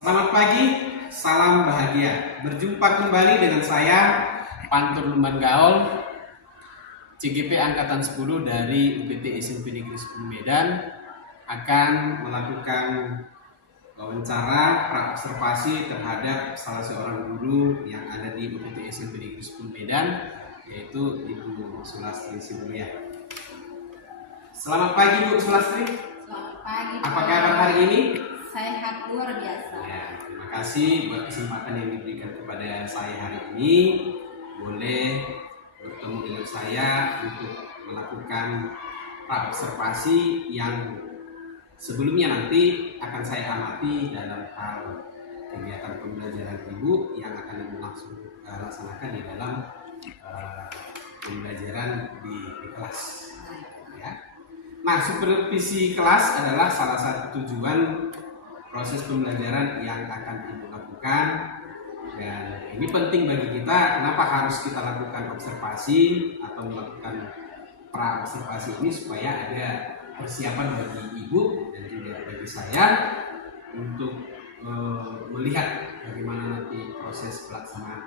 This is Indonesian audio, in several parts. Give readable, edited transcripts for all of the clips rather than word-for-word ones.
Selamat pagi, salam bahagia. Berjumpa kembali dengan saya, Pantur Lumban Gaul, CGP Angkatan 10 dari UPT SMP Negeri 10 Medan, akan melakukan wawancara pra-observasi terhadap salah seorang guru yang ada di UPT SMP Negeri 10 Medan, yaitu Ibu Sulastri Sibulia. Selamat pagi Bu Sulastri. Selamat pagi. Apa kabar hari ini? Sehat luar biasa. Ya, terima kasih buat kesempatan yang diberikan kepada saya hari ini. Boleh bertemu dengan saya untuk melakukan observasi yang sebelumnya nanti akan saya amati dalam hal kegiatan pembelajaran Ibu yang akan Ibu langsung laksanakan di dalam pembelajaran di kelas. Ya. Nah, supervisi kelas adalah salah satu tujuan proses pembelajaran yang akan Ibu lakukan, dan ini penting bagi kita. Kenapa harus kita lakukan observasi atau melakukan pra observasi ini? Supaya ada persiapan bagi Ibu dan juga bagi saya untuk melihat bagaimana nanti proses pelaksanaan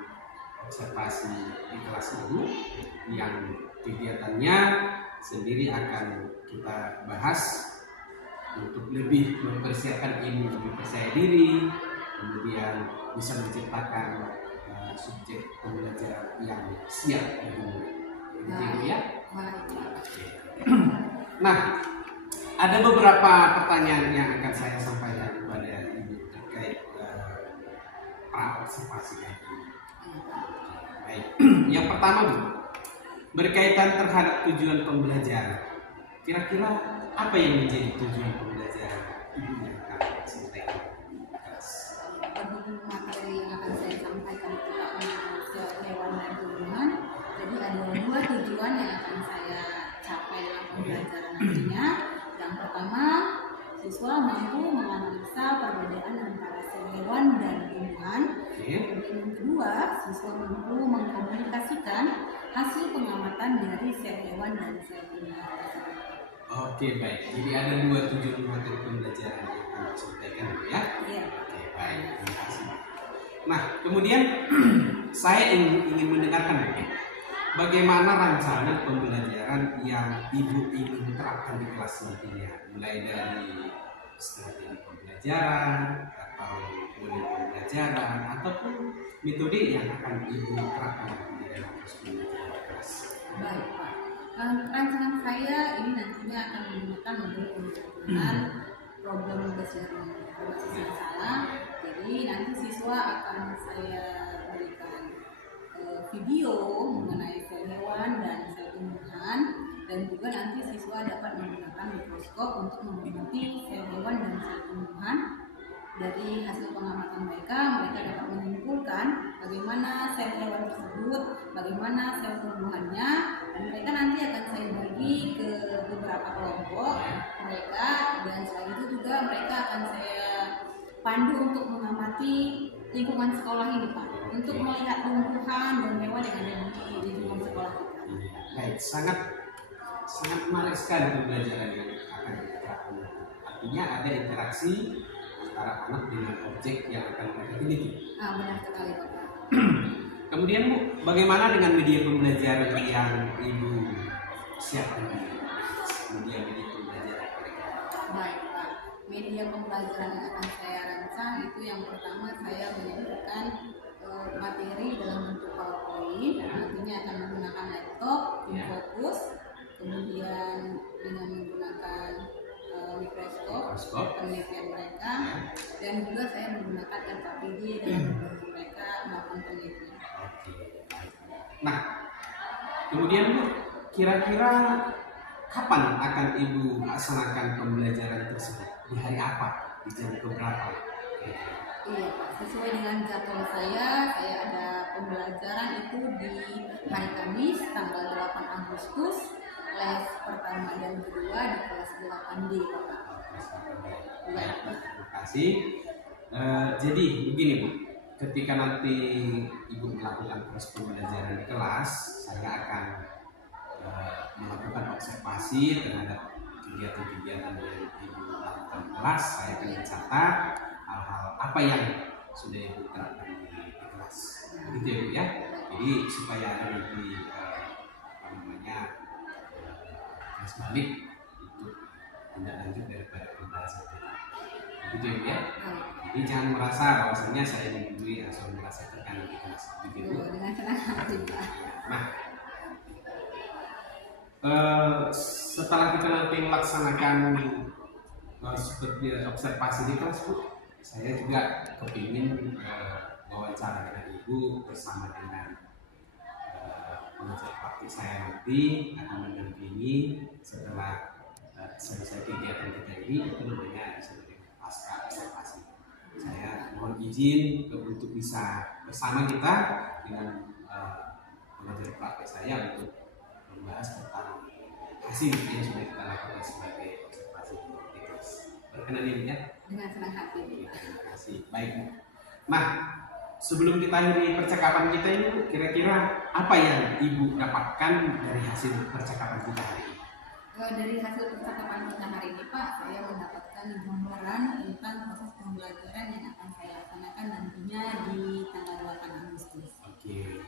observasi di kelas Ibu yang kegiatannya sendiri akan kita bahas untuk lebih mempersiapkan ilmu, lebih percaya diri, kemudian bisa menciptakan subjek pembelajaran yang siap bagi murid. Begitu ya. Nah, ada beberapa pertanyaan yang akan saya sampaikan kepada Ibu terkait pra-observasi ini. Baik. Yang pertama Bu, berkaitan terhadap tujuan pembelajaran. Kira-kira apa yang menjadi tujuan pembelajaran Ibu yang akan sampaikan? Berhubung materi yang akan saya sampaikan itu untuk hewan dan tumbuhan, jadi ada dua tujuan yang akan saya capai dalam pembelajaran nantinya. Yang pertama, siswa mampu menganalisa perbedaan antara sel hewan dan tumbuhan. Kemudian yang kedua, siswa mampu mengkomunikasikan hasil pengamatan dari sel hewan dan sel tumbuhan. Oke, baik. Jadi ada dua tujuan materi pembelajaran yang akan disampaikan ya? Iya. Oke, baik. Terima kasih. Nah, kemudian saya ingin mendengarkan bagaimana rencana pembelajaran yang Ibu ingin terapkan di kelas nantinya, mulai dari strategi pembelajaran atau model pembelajaran ataupun metode yang akan Ibu terapkan di dalam proses pembelajaran di kelas. Baik Pak. Rancangan saya ini nantinya akan menggunakan modul pembelajaran problem berbasis masalah. Jadi nanti siswa akan saya berikan video mengenai sel hewan dan sel tumbuhan, dan juga nanti siswa dapat menggunakan mikroskop untuk mengamati sel hewan dan sel tumbuhan. Dari hasil pengamatan mereka dapat menyimpulkan bagaimana sel hewan tersebut, bagaimana sel tumbuhannya, dan mereka nanti akan saya bagi ke beberapa kelompok mereka, dan selain itu juga mereka akan saya pandu untuk mengamati lingkungan sekolah ini Pak, untuk melihat tumbuhan dan hewan yang ada di lingkungan sekolah kita. Baik, sangat menarik sekali pembelajaran yang akan diterapkan. Artinya ada interaksi antara anak dengan objek yang akan mereka teliti. Benar sekali Bapak. Kemudian Bu, bagaimana dengan media pembelajaran yang Ibu siapkan? Media pembelajaran mereka. Baik Pak, media pembelajaran yang akan saya rancang itu yang pertama saya menyediakan materi dalam bentuk PowerPoint. Nantinya akan menggunakan laptop, Infokus, kemudian dengan menggunakan mikroskop penelitian mereka, dan juga saya menggunakan LKPD dalam membantu mereka melakukan penelitian. Nah, kemudian Bu, kira-kira kapan akan Ibu laksanakan pembelajaran tersebut? Di hari apa? Di jam berapa? Iya Pak, sesuai dengan jadwal saya ada pembelajaran itu di hari Kamis tanggal 8 Agustus, les pertama dan kedua di kelas 8D Bapak. Ya, terima kasih. Jadi begini Bu, ketika nanti Ibu melakukan proses pembelajaran di kelas, saya akan melakukan observasi terhadap kegiatan-kegiatan yang Ibu lakukan di kelas. Saya akan mencatat hal-hal apa yang sudah Ibu terapkan di kelas. Begitu ya Bu ya. Jadi supaya ada nanti apa namanya kelas balik untuk tindak lanjut daripada pembahasan kita. Begitu ya Bu ya. Jadi jangan merasa bahwasanya saya menggurui atau merasa terkandung di kelas. Begitu Bu. Dengan senang hati Pak. Nah, setelah kita nanti melaksanakan seperti observasi di kelas Bu, saya juga kepingin wawancara dengan Ibu bersama dengan pengajar praktik saya nanti akan mendampingi setelah selesai kegiatan kita ini, itu namanya sebagai pasca observasi. Saya mohon izin untuk bisa bersama kita dengan pengajar praktik saya untuk membahas tentang hasil yang sudah kita lakukan sebagai observasi di kelas. Berkenan ya? Dengan senang hati. Terima kasih. Baik. Nah, sebelum kita akhiri percakapan kita ini, kira-kira apa yang Ibu dapatkan dari hasil percakapan kita hari ini? Dari hasil percakapan kita hari ini Pak, saya mendapatkan gambaran tentang proses pembelajaran yang akan saya laksanakan nantinya di tanggal 8 Agustus. Oke.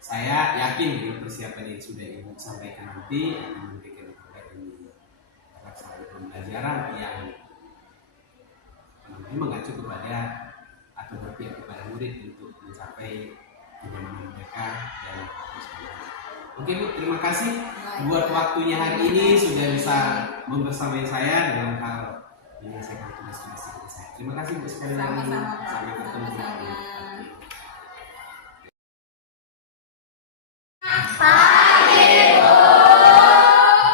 Saya yakin dengan persiapan yang sudah Ibu sampaikan nanti akan memberikan pelaksanaan pembelajaran yang mengacu kepada atau berpihak kepada murid untuk mencapai kenyamanan mereka dan Oke Bu, terima kasih buat waktunya hari ini sudah bisa membersamai saya dalam hal menyelesaikan tugas-tugas saya. Terima kasih Bu sekali lagi. Sampai ketemu.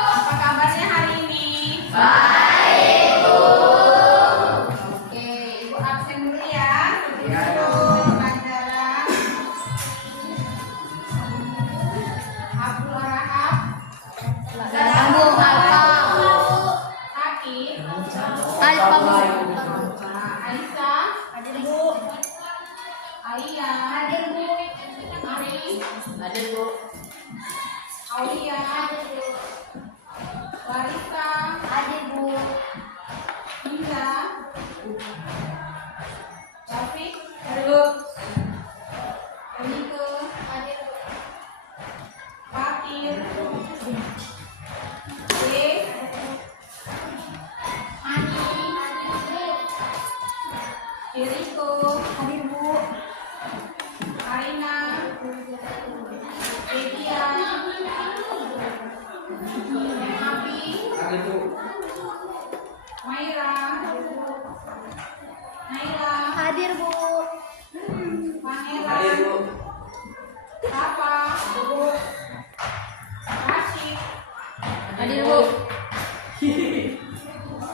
Apa kabarnya hari ini? Baik Bu. Oke, Ibu absen dulu ya. Pelajaran Abdul Rahab. Sambung alfa. Sakit. Alfa Bu. Aisyah. Hadir Bu. Alia. Hadir Bu. Ari. Hadir Bu. Aulia. Larissa. Hadir Bu. Hila. Taufik. Hadir Bu. Enike. Hadir Bu. Fakir. Dave. Ani. Jericho. Hadir Bu. Arina. Edia. Abi. Maira. Naila. Hadir Bu. Pangeran. Rafa. Rashid. Hadir Bu.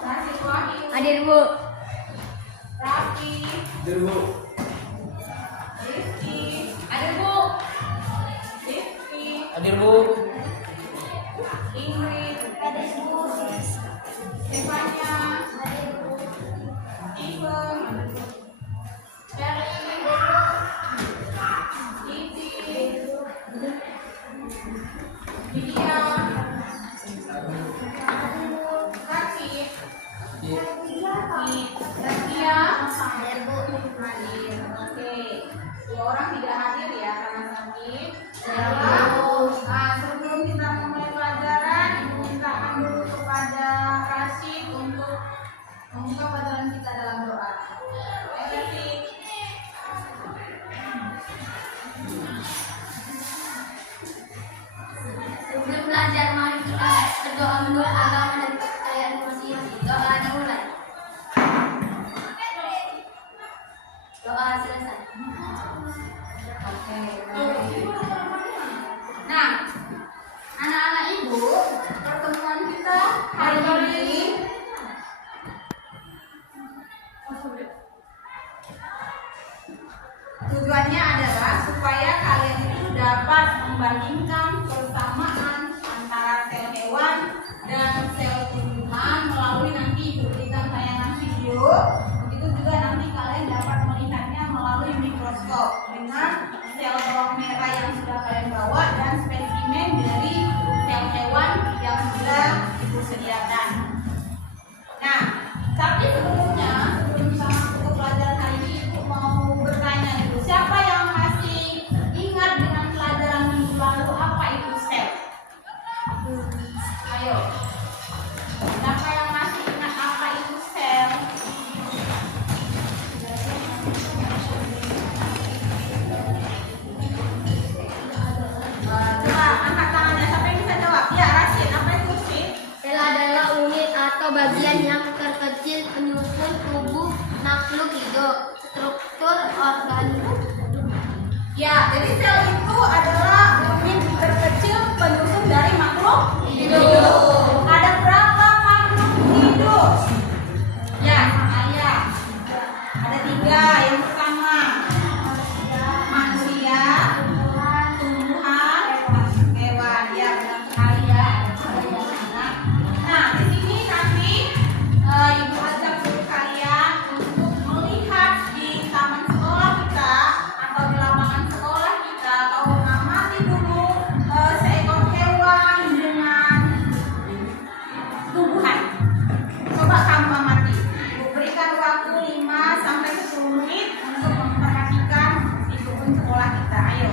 Rashid Wahyu. Hadir Bu. Raffi. Bu. Rizky. Hadir Bu. Rizky. Hadir Bu. Ingrid. Hadir Bu. Stefania. Hadir Bu. Steven. Sherry. Titi. Lydia. Kaki. Setia. Hadir Bu. Hadir. Oke. 2 orang tidak hadir ya karena sakit. Nah, sebelum kita memulai pelajaran, Ibu mintakan dulu kepada Rashid untuk membuka pelajaran kita dalam doa. Rashid. Sebelum belajar mari kita berdoa menurut agama dan kepercayaan masing-masing. Doa dimulai. Doa selesai. Oke. Nah, anak-anak Ibu, pertemuan kita hari ini tujuannya adalah supaya kalian itu dapat membandingkan persamaan antara sel hewan dan sel tumbuhan melalui nanti Ibu berikan tayangan video. Begitu juga nanti kalian dapat melihatnya melalui mikroskop dengan sel bawang merah yang sudah kalian bawa dan spesimen dari sel hewan yang sudah Ibu sediakan. Nah, tapi sebelum kita Coba angkat tangannya, siapa yang bisa jawab? Ya, Rasid, apa itu sih? Sel adalah unit atau bagian yang terkecil penyusun tubuh makhluk hidup. Struktur organisme. Ya, jadi sel itu adalah unit terkecil penyusun dari makhluk hidup. Ada berapa makhluk hidup? Ya, ayah. Ada 3. Yang pertama, manusia, tumbuhan, hewan. Ya, benar sekali ya. Nah, di sini nanti Ibu ajak guru kalian untuk melihat di taman sekolah kita atau di lapangan sekolah kita, atau mengamati dulu seekor hewan dengan tumbuhan. Coba kamu amati. Ibu berikan waktu 5 sampai 10 menit untuk memperhatikan di kebun sekolah kita. Ayo.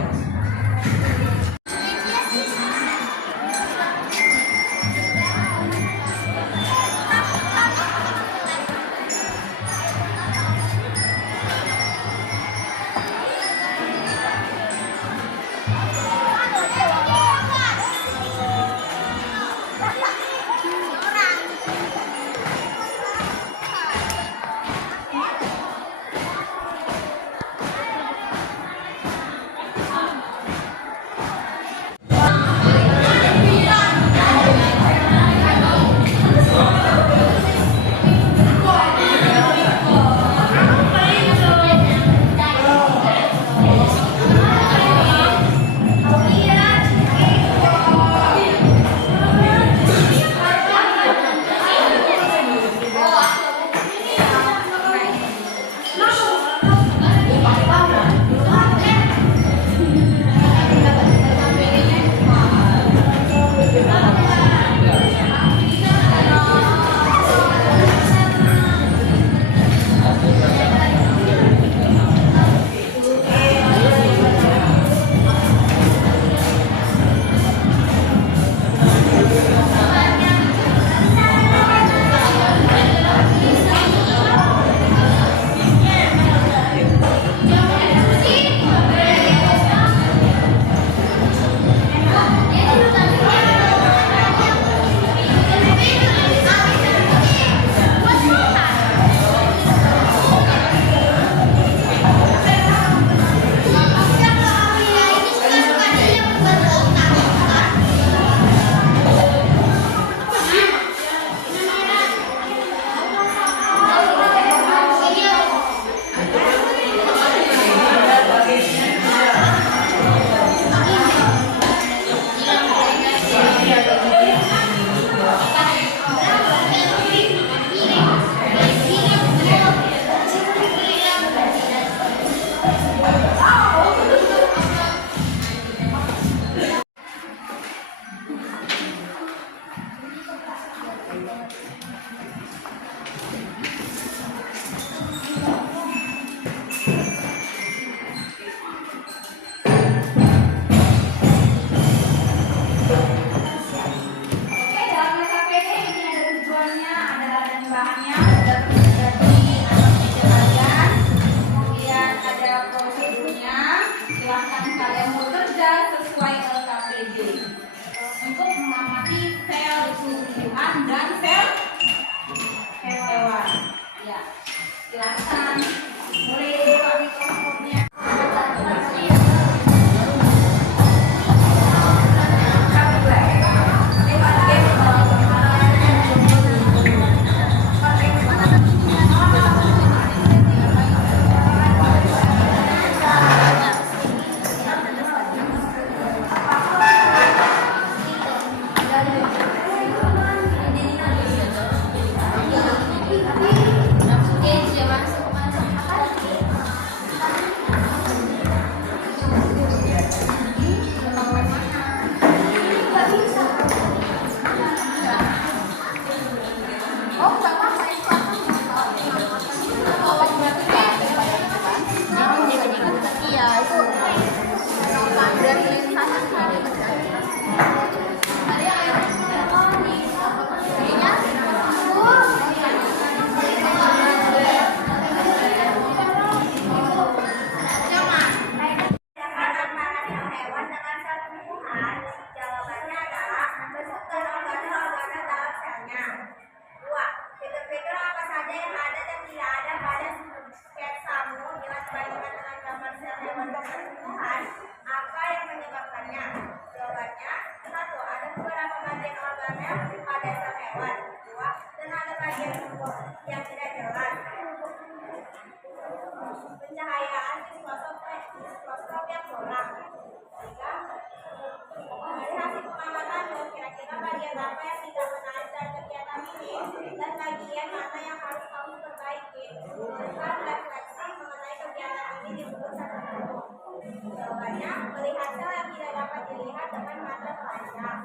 Misalnya, melihat sel yang tidak dapat dilihat dengan mata telanjang,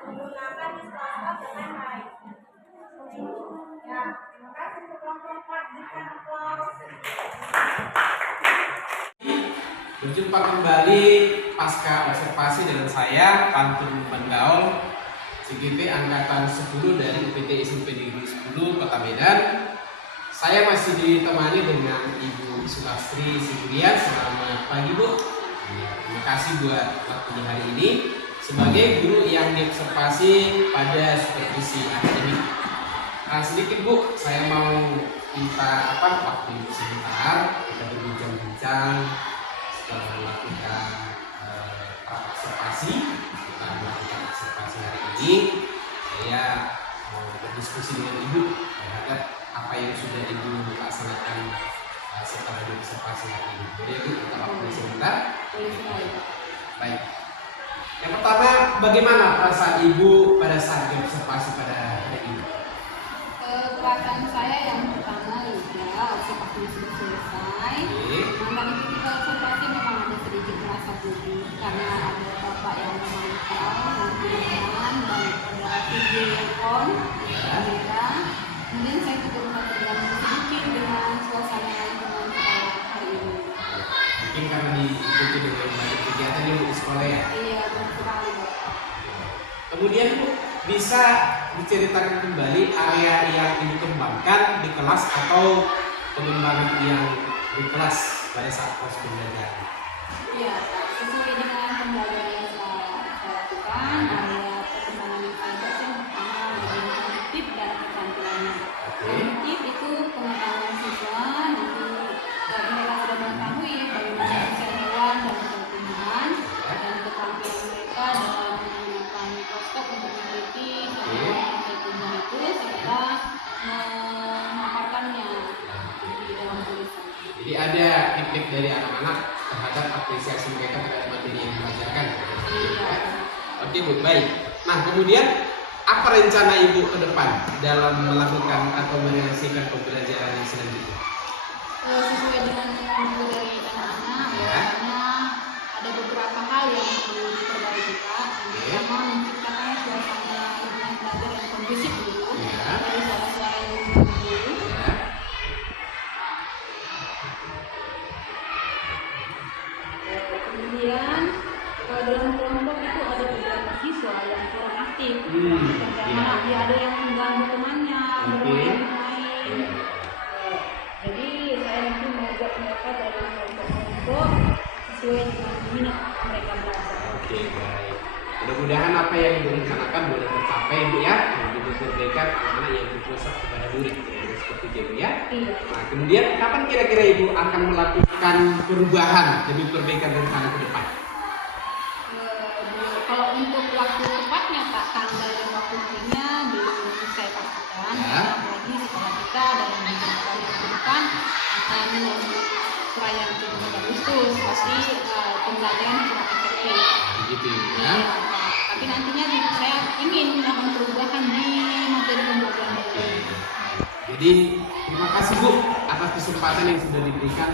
menggunakan mikroskop dengan baik. Ya, terima kasih untuk kelompok jika kelas. Berjumpa kembali pasca observasi dengan saya, Pantun Pendaul, CGP Angkatan 10 dari UPT SMP Negeri 10 Kota Medan. Saya masih ditemani dengan Ibu Sulastri Singrian. Selamat pagi, Bu. Terima kasih buat waktunya hari ini sebagai guru yang diobservasi pada supervisi akademik. Sedikit Bu, saya mau minta waktu Ibu sebentar, kita berbincang-bincang setelah melakukan observasi. Kita melakukan observasi hari ini, saya mau berdiskusi dengan Ibu terhadap apa yang sudah Ibu laksanakan setelah diobservasi hari ini. Boleh Bu, kita waktu sebentar? Baik. Yang pertama, bagaimana perasaan Ibu pada saat diobservasi pada hari ini? Perasaan saya yang pertama observasi sudah selesai. Nah, dari ketika observasi memang ada sedikit merasa gugup karena ada bapak yang memantau dan ada video yang on kamera. Kemudian saya juga merasa terganggu sedikit dengan suasana lingkungan sekolah hari ini. Mungkin karena diikuti dengan banyak kegiatan di sekolah ya? Iya, benar sekali Bapak. Kemudian Bu, bisa diceritakan kembali area yang Ibu kembangkan di kelas atau pengembangan yang di kelas pada saat proses pembelajaran? Iya, sesuai dengan pembelajaran yang saya lakukan, area perkembangan yang ada yang pertama dari kognitif dan keterampilannya. Kognitif itu pengetahuan siswa, nanti mereka sudah mengetahui bagaimana sel hewan dan pertumbuhan, dan keterampilan mereka dalam menggunakan mikroskop untuk meneliti sel tumbuhan itu serta memaparkannya di dalam tulisan. Jadi ada feedback dari anak-anak terhadap apresiasi mereka terhadap materi yang diajarkan. Oke Bu, baik. Nah kemudian apa rencana Ibu ke depan dalam melakukan atau menyelesaikan pembelajaran yang selanjutnya? Sesuai dengan buku dari anak-anak, biasanya ada beberapa hal yang perlu diperbaiki Pak. Yang pertama menciptakan suasana lingkungan belajar yang kondusif dulu dari suara-suara yang dulu. Kemudian dalam kelompok itu ada beberapa siswa yang kurang aktif. Karena dia ada yang mengganggu temannya, bermain. Jadi saya nanti mengajak mereka dalam kelompok-kelompok sesuai dengan minat mereka belajar. Oke, baik. Mudah-mudahan apa yang Ibu rencanakan boleh tercapai Bu ya, untuk memperbaikan anak-anak yang berpusat kepada murid seperti itu Bu ya. Iya. Nah kemudian kapan kira-kira Ibu akan melakukan perubahan demi perbaikan rencana ke depan? Kalau untuk waktu tepatnya Pak, tanggal dan waktunya belum saya pastikan. Apalagi sekolah kita dalam beberapa yang ke depan akan perayaan 17 Agustus, pasti pembelajaran kurang efektif. Begitu ya. Tapi nantinya saya ingin melakukan perubahan di materi pembelajaran. Jadi terima kasih Bu atas kesempatan yang sudah diberikan.